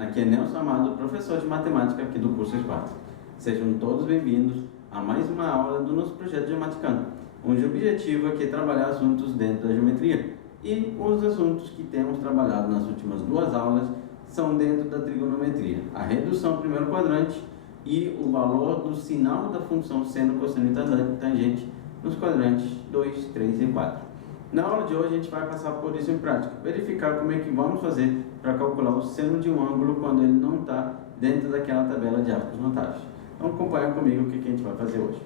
aqui é Nelson Amado, professor de matemática aqui do curso Esparta. Sejam todos bem-vindos a mais uma aula do nosso projeto Geomaticano, onde o objetivo aqui é trabalhar assuntos dentro da geometria. E os assuntos que temos trabalhado nas últimas duas aulas são dentro da trigonometria: a redução do primeiro quadrante e o valor do sinal da função seno, cosseno e tangente nos quadrantes 2, 3 e 4. Na aula de hoje a gente vai passar por isso em prática, verificar como é que vamos fazer para calcular o seno de um ângulo quando ele não está dentro daquela tabela de arcos notáveis. Então acompanha comigo o que a gente vai fazer hoje.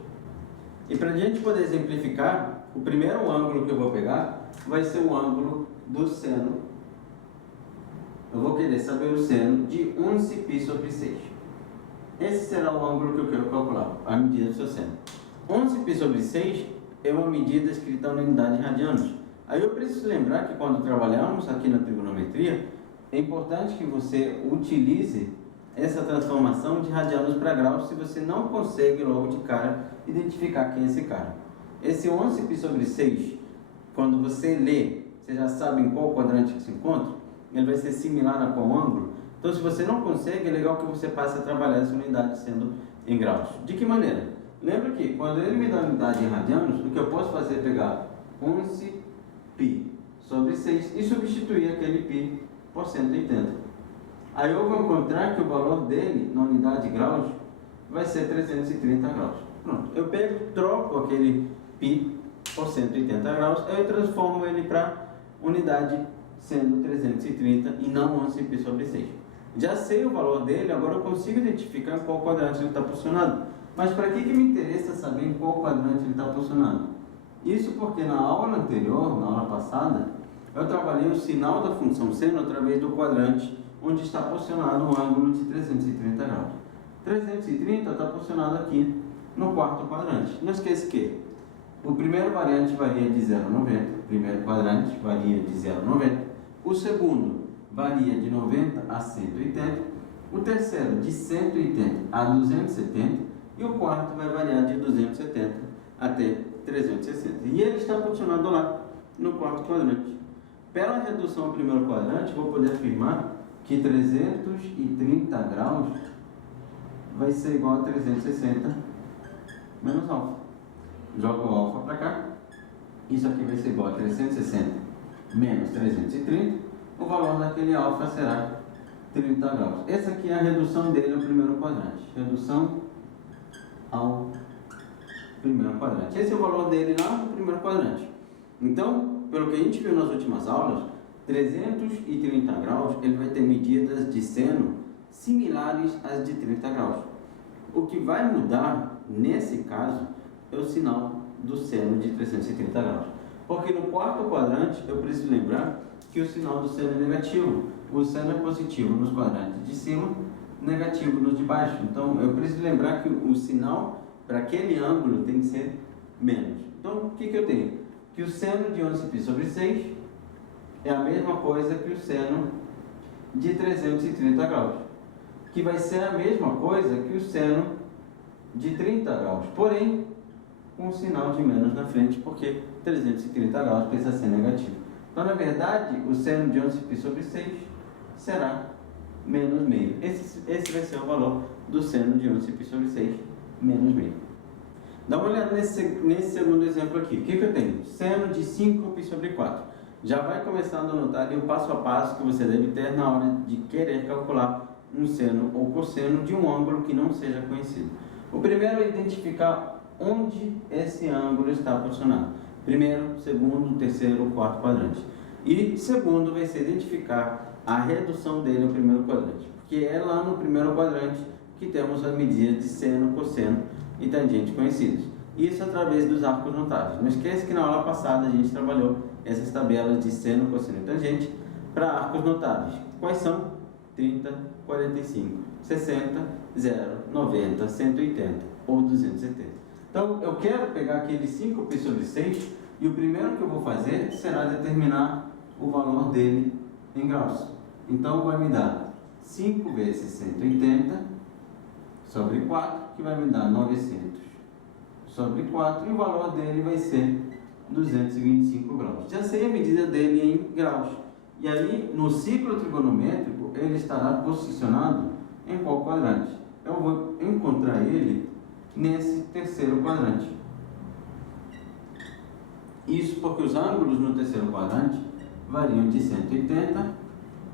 E para a gente poder exemplificar, o primeiro ângulo que eu vou pegar vai ser o ângulo do seno. Eu vou querer saber o seno de 11π sobre 6. Esse será o ângulo que eu quero calcular, a medida do seu seno. 11π sobre 6 é uma medida escrita na unidade de radianos. Aí eu preciso lembrar que quando trabalhamos aqui na trigonometria, é importante que você utilize essa transformação de radianos para graus se você não consegue logo de cara identificar quem é esse cara. Esse 11π sobre 6, quando você lê, você já sabe em qual quadrante que se encontra, ele vai ser similar a qual ângulo. Então, se você não consegue, é legal que você passe a trabalhar essa unidade sendo em graus. De que maneira? Lembra que quando ele me dá a unidade em radianos, o que eu posso fazer é pegar 11π sobre 6 e substituir aquele π por 180. Aí eu vou encontrar que o valor dele na unidade de graus vai ser 330 graus. Pronto, eu pego, troco aquele π por 180 graus, aí eu transformo ele para unidade sendo 330 e não 11π sobre 6. Já sei o valor dele, agora eu consigo identificar em qual quadrante ele está posicionado. Mas para que me interessa saber em qual quadrante ele está posicionado? Isso porque na aula anterior, na aula passada, eu trabalhei o sinal da função seno através do quadrante onde está posicionado um ângulo de 330 graus. 330 está posicionado aqui no quarto quadrante. Não esqueça que o primeiro variante varia de 0 a 90, o primeiro quadrante varia de 0 a 90, o segundo varia de 90 a 180, o terceiro de 180 a 270, e o quarto vai variar de 270 até 360. E ele está posicionado lá no quarto quadrante. Pela redução ao primeiro quadrante, vou poder afirmar que 330 graus vai ser igual a 360 menos alfa. Jogo o alfa para cá. Isso aqui vai ser igual a 360 menos 330. O valor daquele alfa será 30 graus. Essa aqui é a redução dele ao primeiro quadrante. Redução ao primeiro quadrante. Esse é o valor dele lá no primeiro quadrante. Então, pelo que a gente viu nas últimas aulas, 330 graus ele vai ter medidas de seno similares às de 30 graus. O que vai mudar nesse caso é o sinal do seno de 330 graus. Porque no quarto quadrante eu preciso lembrar que o sinal do seno é negativo. O seno é positivo nos quadrantes de cima, negativo nos de baixo. Então eu preciso lembrar que o sinal para aquele ângulo tem que ser menos. Então o que eu tenho? Que o seno de 11π sobre 6 é a mesma coisa que o seno de 330 graus, que vai ser a mesma coisa que o seno de 30 graus, porém com um sinal de menos na frente, porque 330 graus precisa ser negativo. Então, na verdade, o seno de 11π sobre 6 será menos meio. Esse vai ser o valor do seno de 11π sobre 6 menos meio. Dá uma olhada nesse segundo exemplo aqui. O que eu tenho? Seno de 5π sobre 4. Já vai começando a notar ali o passo a passo que você deve ter na hora de querer calcular um seno ou cosseno de um ângulo que não seja conhecido. O primeiro é identificar onde esse ângulo está posicionado. Primeiro, segundo, terceiro, quarto quadrante. E segundo vai ser identificar a redução dele ao primeiro quadrante, porque é lá no primeiro quadrante que temos as medidas de seno, cosseno e tangente conhecidas. Isso através dos arcos notáveis. Não esqueça que na aula passada a gente trabalhou essas tabelas de seno, cosseno e tangente para arcos notáveis. Quais são? 30, 45, 60, 0, 90, 180 ou 270. Então, eu quero pegar aquele 5π sobre 6 e o primeiro que eu vou fazer será determinar o valor dele em graus. Então, vai me dar 5 vezes 180 sobre 4, que vai me dar 900 sobre 4, e o valor dele vai ser 225 graus. Já sei a medida dele em graus. E aí, no ciclo trigonométrico, ele estará posicionado em qual quadrante? Eu vou encontrar ele nesse terceiro quadrante. Isso porque os ângulos no terceiro quadrante variam de 180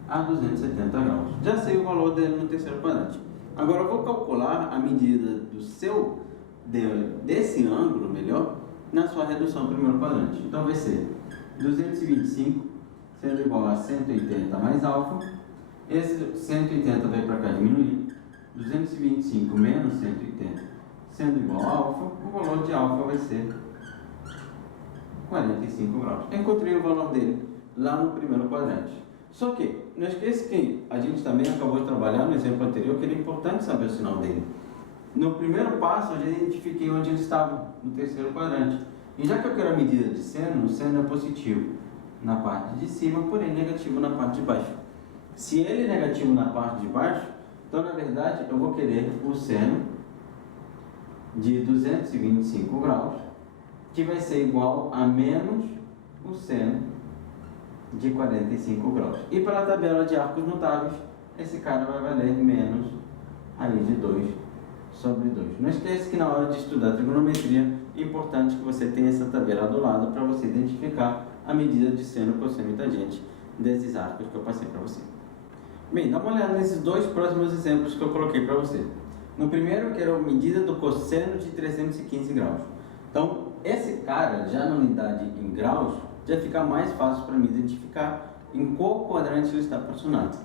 a 270 graus. Já sei o valor dele no terceiro quadrante. Agora eu vou calcular a medida desse ângulo, melhor, na sua redução do primeiro quadrante. Então vai ser 225 sendo igual a 180 mais alfa. Esse 180 vai para cá diminuir. 225 menos 180 sendo igual a alfa. O valor de alfa vai ser 45 graus. Encontrei o valor dele lá no primeiro quadrante. Só que, não esqueça que a gente também acabou de trabalhar no exemplo anterior, que era importante saber o sinal dele. No primeiro passo, eu já identifiquei onde ele estava, no terceiro quadrante. E já que eu quero a medida de seno, o seno é positivo na parte de cima, porém negativo na parte de baixo. Se ele é negativo na parte de baixo, então na verdade eu vou querer o seno de 225 graus, que vai ser igual a menos o seno de 45 graus. E para a tabela de arcos notáveis, esse cara vai valer menos raiz de 2 sobre 2. Não esqueça que na hora de estudar trigonometria, é importante que você tenha essa tabela do lado para você identificar a medida de seno, cosseno e tangente desses arcos que eu passei para você. Bem, dá uma olhada nesses dois próximos exemplos que eu coloquei para você. No primeiro, eu quero a medida do cosseno de 315 graus. Então, esse cara, já na unidade em graus, já fica mais fácil para mim identificar em qual quadrante ele está posicionado.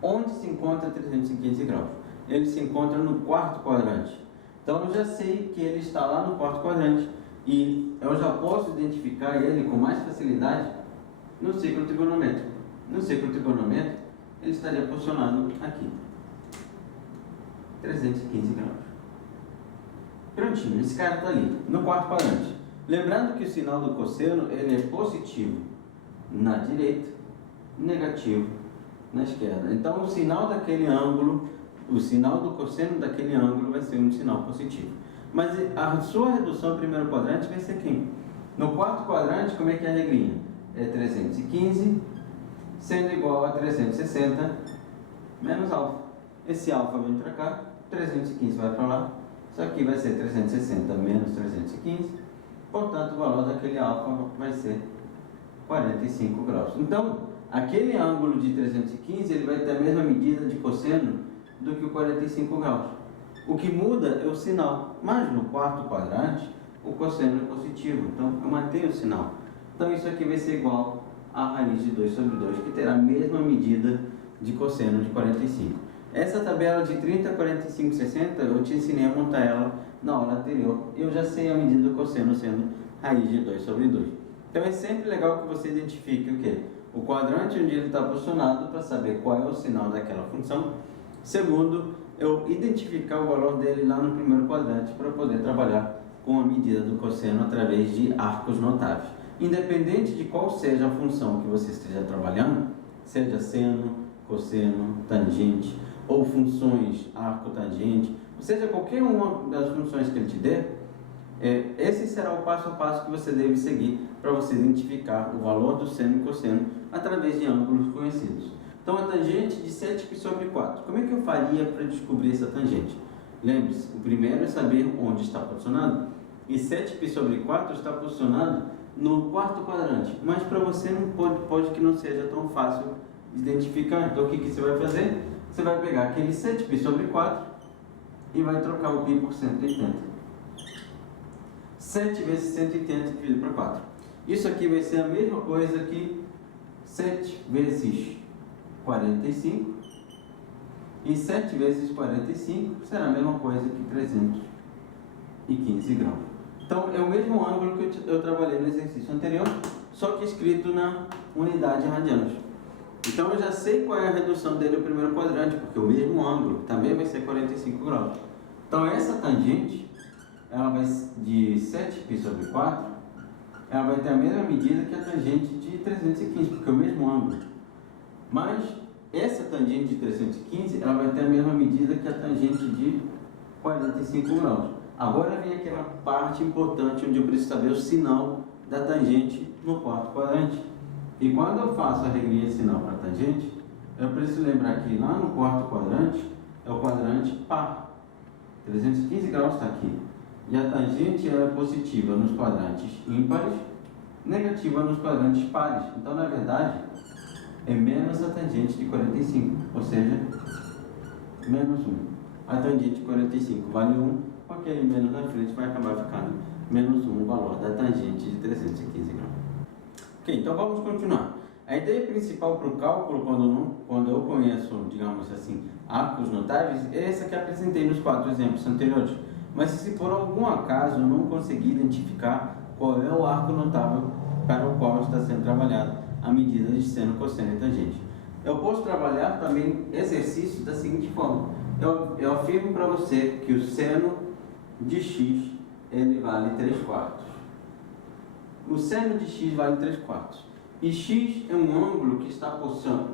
Onde se encontra 315 graus? Ele se encontra no quarto quadrante. Então eu já sei que ele está lá no quarto quadrante e eu já posso identificar ele com mais facilidade no ciclo trigonométrico. No ciclo trigonométrico, ele estaria posicionado aqui, 315 graus. Prontinho, esse cara está ali, no quarto quadrante. Lembrando que o sinal do cosseno ele é positivo na direita, negativo na esquerda. Então o sinal daquele ângulo, o sinal do cosseno daquele ângulo vai ser um sinal positivo. Mas a sua redução ao primeiro quadrante vai ser quem? No quarto quadrante, como é que é a regrinha? É 315 sendo igual a 360 menos alfa. Esse alfa vem para cá, 315 vai para lá. Isso aqui vai ser 360 menos 315. Portanto, o valor daquele alfa vai ser 45 graus. Então, aquele ângulo de 315 ele vai ter a mesma medida de cosseno do que o 45 graus. O que muda é o sinal. Mas no quarto quadrante, o cosseno é positivo. Então, eu mantenho o sinal. Então, isso aqui vai ser igual a raiz de 2 sobre 2, que terá a mesma medida de cosseno de 45. Essa tabela de 30, 45, 60, eu te ensinei a montar ela na aula anterior. Eu já sei a medida do cosseno sendo raiz de 2 sobre 2. Então é sempre legal que você identifique o quê? O quadrante onde ele está posicionado para saber qual é o sinal daquela função. Segundo, eu identificar o valor dele lá no primeiro quadrante para poder trabalhar com a medida do cosseno através de arcos notáveis. Independente de qual seja a função que você esteja trabalhando, seja seno, cosseno, tangente, ou funções arco, tangente, ou seja, qualquer uma das funções que ele te der, esse será o passo a passo que você deve seguir para você identificar o valor do seno e cosseno através de ângulos conhecidos. Então, a tangente de 7π sobre 4. Como é que eu faria para descobrir essa tangente? Lembre-se, o primeiro é saber onde está posicionado. E 7π sobre 4 está posicionado no quarto quadrante. Mas para você não pode que não seja tão fácil de identificar. Então, o que você vai fazer? Você vai pegar aquele 7π sobre 4 e vai trocar o π por 180. 7 vezes 180 dividido por 4. Isso aqui vai ser a mesma coisa que 7 vezes 45. E 7 vezes 45 será a mesma coisa que 315 graus. Então, é o mesmo ângulo que eu trabalhei no exercício anterior, só que escrito na unidade radianos. Então, eu já sei qual é a redução dele no primeiro quadrante, porque o mesmo ângulo também vai ser 45 graus. Então, essa tangente, ela vai de 7π sobre 4, ela vai ter a mesma medida que a tangente de 315, porque é o mesmo ângulo. Mas, essa tangente de 315, ela vai ter a mesma medida que a tangente de 45 graus. Agora vem aquela parte importante onde eu preciso saber o sinal da tangente no quarto quadrante. E quando eu faço a regrinha de sinal para tangente, eu preciso lembrar que lá no quarto quadrante é o quadrante par. 315 graus está aqui. E a tangente ela é positiva nos quadrantes ímpares, negativa nos quadrantes pares. Então, na verdade, é menos a tangente de 45, ou seja, menos 1. A tangente de 45 vale 1, aquele menos na frente vai acabar ficando menos 1, o valor da tangente de 315 graus. Ok, então vamos continuar. A ideia principal para o cálculo, quando eu conheço, digamos assim, arcos notáveis, é essa que apresentei nos 4 exemplos anteriores. Mas se por algum acaso eu não conseguir identificar qual é o arco notável para o qual está sendo trabalhado a medida de seno, cosseno e tangente, eu posso trabalhar também exercícios da seguinte forma. Eu afirmo para você que o seno de x ele vale 3/4. O seno de x vale 3/4. E x é um ângulo que está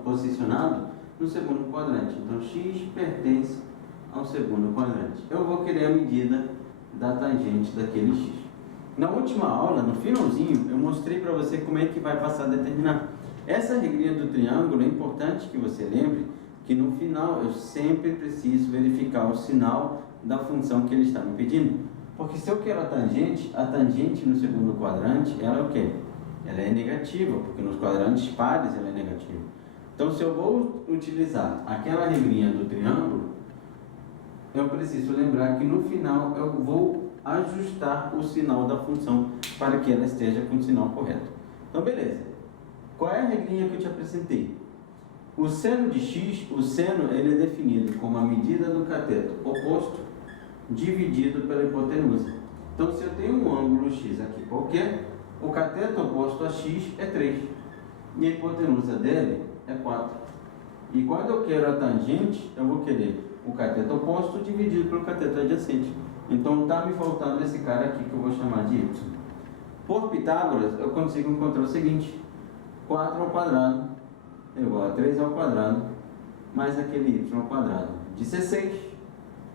posicionado no segundo quadrante. Então, x pertence ao segundo quadrante. Eu vou querer a medida da tangente daquele x. Na última aula, no finalzinho, eu mostrei para você como é que vai passar a determinar. Essa regrinha do triângulo é importante que você lembre que no final eu sempre preciso verificar o sinal da função que ele está me pedindo. Porque se eu quero a tangente no segundo quadrante, ela é o quê? Ela é negativa, porque nos quadrantes pares ela é negativa. Então, se eu vou utilizar aquela regrinha do triângulo, eu preciso lembrar que no final eu vou ajustar o sinal da função para que ela esteja com o sinal correto. Então, beleza. Qual é a regrinha que eu te apresentei? O seno de x, o seno ele é definido como a medida do cateto oposto dividido pela hipotenusa. Então, se eu tenho um ângulo x aqui qualquer, o cateto oposto a x é 3 e a hipotenusa dele é 4. E quando eu quero a tangente, eu vou querer o cateto oposto dividido pelo cateto adjacente. Então está me faltando esse cara aqui que eu vou chamar de y. Por Pitágoras, eu consigo encontrar o seguinte: 4 ao quadrado é igual a 3 ao quadrado mais aquele y ao quadrado. 16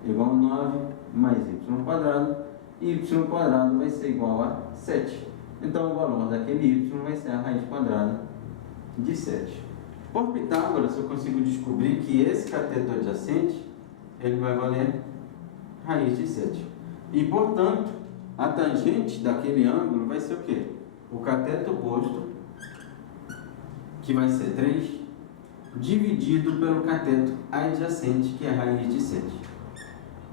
igual a 9 mais y ao quadrado. E y ao quadrado vai ser igual a 7. Então, o valor daquele y vai ser a raiz quadrada de 7. Por Pitágoras, eu consigo descobrir que esse cateto adjacente ele vai valer raiz de 7. E, portanto, a tangente daquele ângulo vai ser o quê? O cateto oposto, que vai ser 3, dividido pelo cateto adjacente, que é raiz de 7.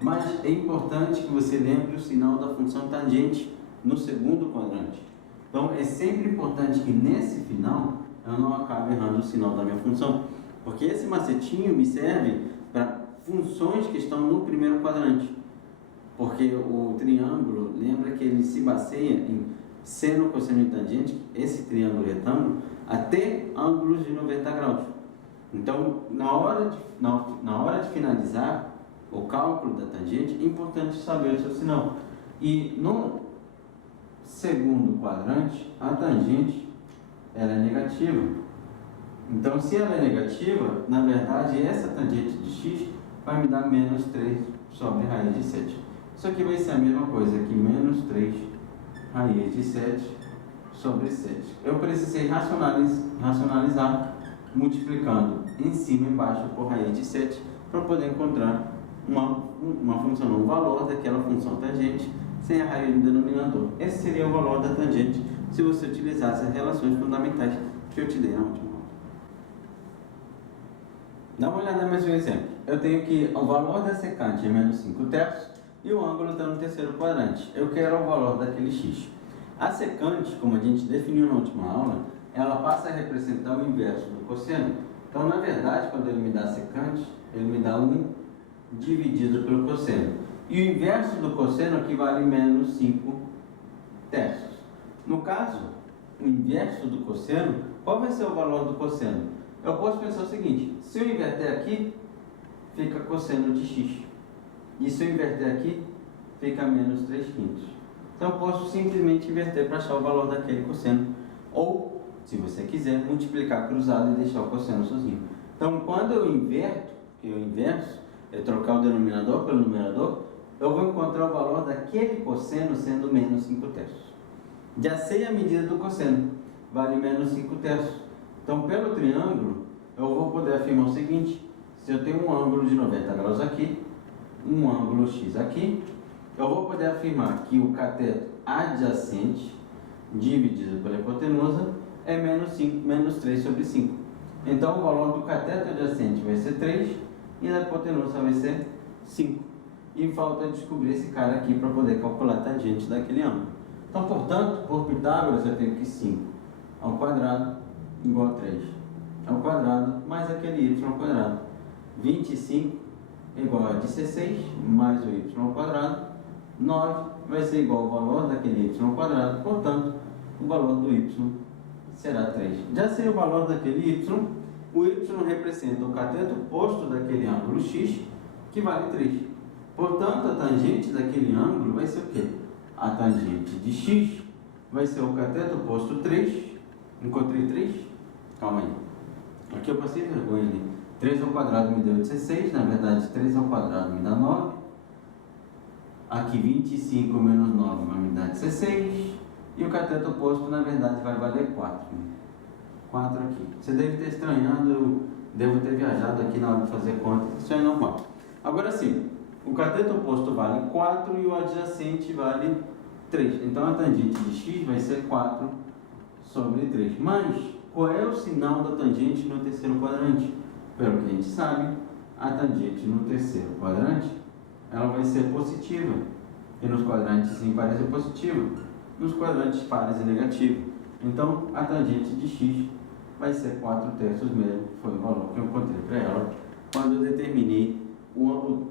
Mas é importante que você lembre o sinal da função tangente no segundo quadrante. Então, é sempre importante que nesse final eu não acabe errando o sinal da minha função, porque esse macetinho me serve para funções que estão no primeiro quadrante. Porque o triângulo, lembra que ele se baseia em seno, cosseno e tangente, esse triângulo retângulo, até ângulos de 90 graus. Então, na hora de finalizar o cálculo da tangente, é importante saber o seu sinal. E no segundo quadrante, a tangente ela é negativa. Então, se ela é negativa, na verdade, essa tangente de x vai me dar menos 3 sobre raiz de 7. Isso aqui vai ser a mesma coisa que menos 3 raiz de 7 sobre 7. Eu precisei racionalizar multiplicando em cima e embaixo por raiz de 7 para poder encontrar uma função, um valor daquela função tangente sem a raiz do denominador. Esse seria o valor da tangente se você utilizasse as relações fundamentais que eu te dei na última aula. Dá uma olhada mais um exemplo. Eu tenho que o valor da secante é menos 5 terços e o ângulo está no terceiro quadrante. Eu quero o valor daquele x. A secante, como a gente definiu na última aula, ela passa a representar o inverso do cosseno. Então, na verdade, quando ele me dá a secante, ele me dá 1 dividido pelo cosseno. E o inverso do cosseno equivale a menos 5 terços. No caso, o inverso do cosseno, qual vai ser o valor do cosseno? Eu posso pensar o seguinte: se eu inverter aqui, fica cosseno de x. E se eu inverter aqui, fica menos 3 quintos. Então, eu posso simplesmente inverter para achar o valor daquele cosseno. Ou, se você quiser, multiplicar cruzado e deixar o cosseno sozinho. Então, quando eu inverto, que eu inverso, é trocar o denominador pelo numerador, eu vou encontrar o valor daquele cosseno sendo menos 5 terços. Já sei a medida do cosseno, vale menos 5 terços. Então, pelo triângulo, eu vou poder afirmar o seguinte: se eu tenho um ângulo de 90 graus aqui, um ângulo x aqui, eu vou poder afirmar que o cateto adjacente dividido pela hipotenusa é menos 3 sobre 5. Então, o valor do cateto adjacente vai ser 3 e da hipotenusa vai ser 5. E falta descobrir esse cara aqui para poder calcular a tangente daquele ângulo. Então, portanto, por Pitágoras, eu tenho que 5 ao quadrado igual a 3 ao quadrado mais aquele y ao quadrado. 25 igual a 16 mais o y ao quadrado. 9 vai ser igual ao valor daquele y ao quadrado. Portanto, o valor do y será 3. Já sei o valor daquele y. O y representa o cateto oposto daquele ângulo x, que vale 3. Portanto, a tangente daquele ângulo vai ser o quê? A tangente de x vai ser o cateto oposto 3. Encontrei 3? Calma aí. Aqui eu passei vergonha ali. 3 ao quadrado me deu 16. Na verdade, 3 ao quadrado me dá 9. Aqui 25 menos 9 vai me dar 16. E o cateto oposto, na verdade, vai valer 4. 4 aqui. Você deve ter estranhado, eu devo ter viajado aqui na hora de fazer conta. Isso é normal. Agora sim, o cateto oposto vale 4 e o adjacente vale 3. Então a tangente de x vai ser 4 sobre 3. Mas qual é o sinal da tangente no terceiro quadrante? Pelo que a gente sabe, a tangente no terceiro quadrante ela vai ser positiva. E nos quadrantes ímpares é positiva. Nos quadrantes pares é negativo. Então a tangente de x vai ser 4 terços mesmo. Foi o valor que eu encontrei para ela quando eu determinei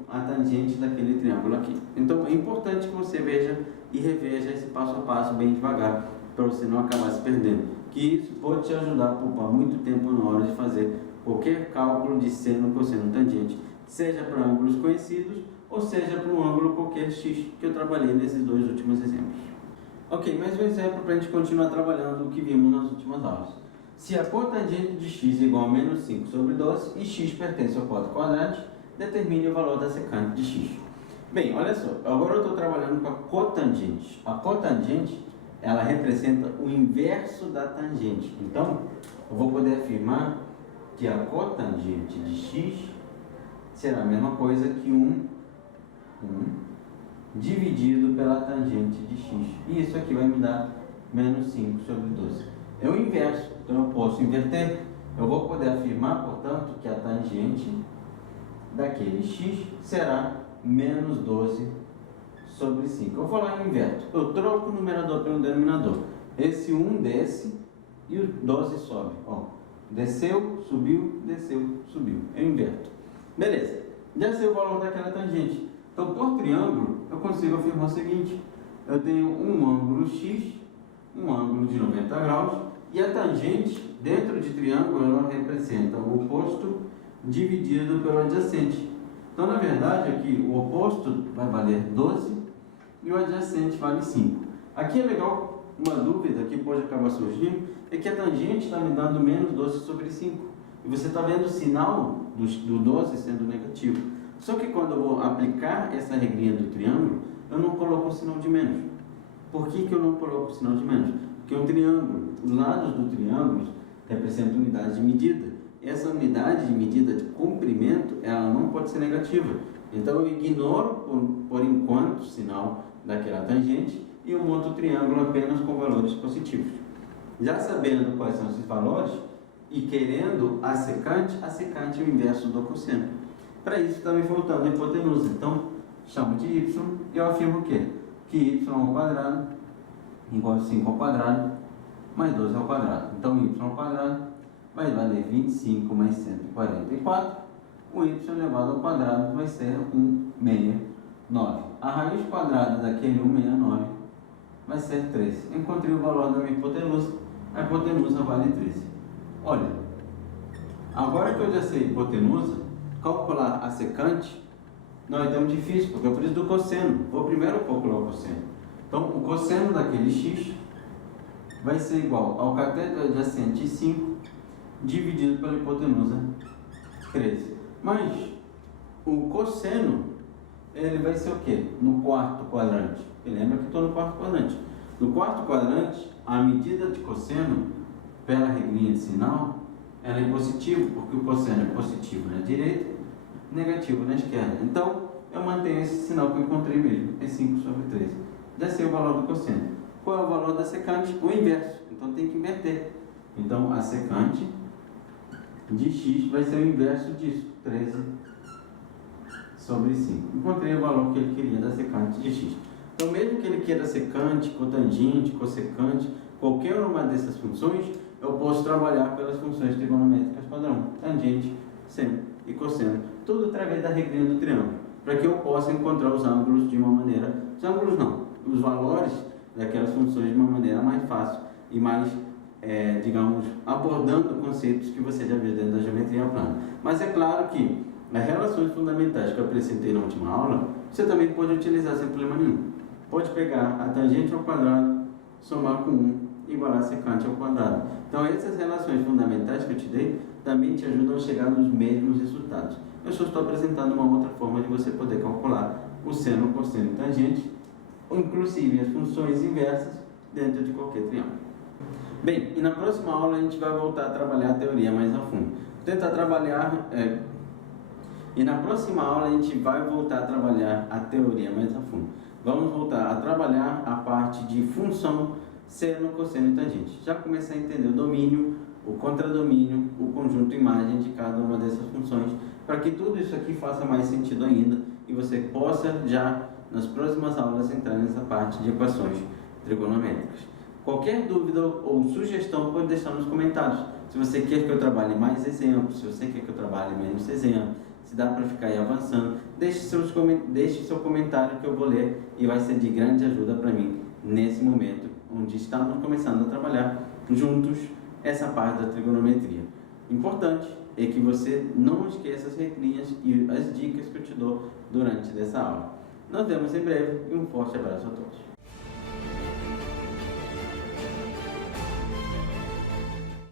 a tangente daquele triângulo aqui. Então é importante que você veja e reveja esse passo a passo bem devagar, para você não acabar se perdendo. Que isso pode te ajudar a poupar muito tempo na hora de fazer qualquer cálculo de seno, cosseno, tangente, seja para ângulos conhecidos ou seja para um ângulo qualquer x, que eu trabalhei nesses dois últimos exemplos. Ok, mais um exemplo para a gente continuar trabalhando o que vimos nas últimas aulas. Se a cotangente de x é igual a menos 5 sobre 12 e x pertence ao quadro quadrante, determine o valor da secante de x. Bem, olha só, agora eu estou trabalhando com a cotangente. A cotangente, ela representa o inverso da tangente. Então, eu vou poder afirmar que a cotangente de x será a mesma coisa que 1 dividido pela tangente de x. E isso aqui vai me dar menos 5 sobre 12. É o inverso, então eu posso inverter. Eu vou poder afirmar, portanto, que a tangente daquele x será menos 12 sobre 5. Eu vou lá e inverto. Eu troco o numerador pelo denominador. Esse 1 desce e o 12 sobe. Ó, desceu, subiu, eu inverto. Beleza, já sei o valor daquela tangente. Então, por triângulo, eu consigo afirmar o seguinte: eu tenho um ângulo x, um ângulo de 90 graus, e a tangente, dentro de triângulo, ela representa o oposto dividido pelo adjacente. Então, na verdade, aqui o oposto vai valer 12 e o adjacente vale 5. Aqui é legal, uma dúvida que pode acabar surgindo, é que a tangente está me dando menos 12 sobre 5. E você está vendo o sinal do 12 sendo negativo. Só que quando eu vou aplicar essa regrinha do triângulo, eu não coloco o sinal de menos. Por que eu não coloco o sinal de menos? Porque um triângulo, os lados do triângulo representam unidade de medida. Essa unidade de medida de comprimento, ela não pode ser negativa. Então eu ignoro por enquanto o sinal daquela tangente e eu monto o triângulo apenas com valores positivos. Já sabendo quais são esses valores e querendo a secante é o inverso do cosseno. Para isso está me faltando a hipotenusa. Então chamo de y e eu afirmo o quê? Que y ao quadrado igual a 5 ao quadrado mais 12 ao quadrado. Então y ao quadrado vai valer 25 mais 144. O y elevado ao quadrado vai ser 169. A raiz quadrada daquele 169 vai ser 13. Encontrei o valor da minha hipotenusa. A hipotenusa vale 13. Olha, agora que eu já sei a hipotenusa, calcular a secante não é tão difícil, porque eu preciso do cosseno. Vou primeiro calcular o cosseno. Então, o cosseno daquele x vai ser igual ao cateto adjacente 5 dividido pela hipotenusa 13. Mas o cosseno, ele vai ser o quê? No quarto quadrante. E lembra que estou no quarto quadrante. No quarto quadrante, a medida de cosseno, pela regrinha de sinal, ela é positiva porque o cosseno é positivo na direita, negativo na esquerda. Então, eu mantenho esse sinal que eu encontrei mesmo, é 5/13. Já sei o valor do cosseno. Qual é o valor da secante? O inverso. Então, tem que inverter. Então, a secante de x vai ser o inverso disso, 13/5. Encontrei o valor que ele queria da secante de x. Então, mesmo que ele queira secante, cotangente, cossecante, qualquer uma dessas funções, eu posso trabalhar pelas funções trigonométricas padrão, tangente, seno e cosseno, tudo através da regrinha do triângulo, para que eu possa encontrar os ângulos de uma maneira, os ângulos não, os valores daquelas funções de uma maneira mais fácil e mais, digamos, abordando conceitos que você já viu dentro da geometria plana. Mas é claro que as relações fundamentais que eu apresentei na última aula, você também pode utilizar sem problema nenhum. Pode pegar a tangente ao quadrado, somar com 1, igualar a secante ao quadrado. Então, essas relações fundamentais que eu te dei também te ajudam a chegar nos mesmos resultados. Eu só estou apresentando uma outra forma de você poder calcular o seno, o cosseno e tangente, ou inclusive as funções inversas dentro de qualquer triângulo. Bem, e na próxima aula a gente vai voltar a trabalhar a teoria mais a fundo. Vou tentar trabalhar... E na próxima aula a gente vai voltar a trabalhar a teoria mais a fundo. Vamos voltar a trabalhar a parte de função, seno, cosseno e tangente. Já comecei a entender o domínio, o contradomínio, o conjunto imagem de cada uma dessas funções, para que tudo isso aqui faça mais sentido ainda e você possa já, nas próximas aulas, entrar nessa parte de equações trigonométricas. Qualquer dúvida ou sugestão pode deixar nos comentários. Se você quer que eu trabalhe mais exemplos, se você quer que eu trabalhe menos exemplos, se dá para ficar aí avançando, deixe seu comentário que eu vou ler e vai ser de grande ajuda para mim nesse momento, onde estamos começando a trabalhar juntos essa parte da trigonometria. Importante é que você não esqueça as regrinhas e as dicas que eu te dou durante essa aula. Nos vemos em breve e um forte abraço a todos.